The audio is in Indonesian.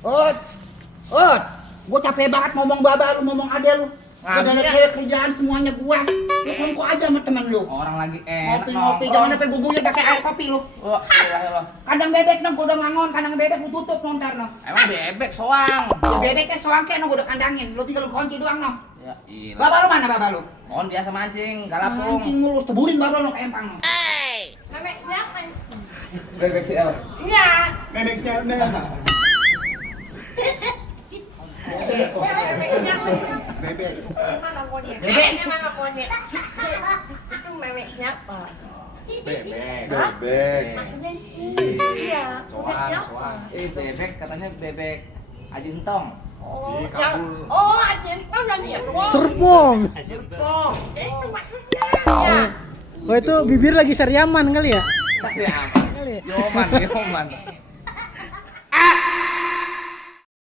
Ot, Ot, gua capek banget ngomong baba lu, ngomong ade lu. Udah ada kerjaan semuanya gua. Lu kongko aja sama temen lu. Orang lagi enak. Ngopi-ngopi, jangan sampai gua guyur pakai air kopi lu. Oh, iyalah. Kandang bebek dong, gua udah ngangon, kandang bebek lu tutup nong ntar noh. Emang bebek soang. Ya bebeknya soangke noh, gua udah kandangin. Lu tinggal lu kunci doang noh. Ya, iyalah. Baba lu mana baba lu? Mohon biasa mancing, galapung. Mancing mulu, teburin baru lu ke empang noh. Mẹ nhắc anh. Bebek siapa? Iya. Bebek siapa? Mẹ nhắc anh. Bebek. Mana monyet? Bebek. Mana monyet? Itu meme siapa? Bebek. Bebek. Maksudnya iya. Meme Soang, siapa? soang. Bebek katanya bebek Ajintong. Oh, Ih, yang kabur. oh anjing, oh yang serpong. Serpong. Ajintong. Itu maksudnya. Ya. Oh itu bibir lagi Saryaman kali ya? Saya apa? Yoman, Yoman.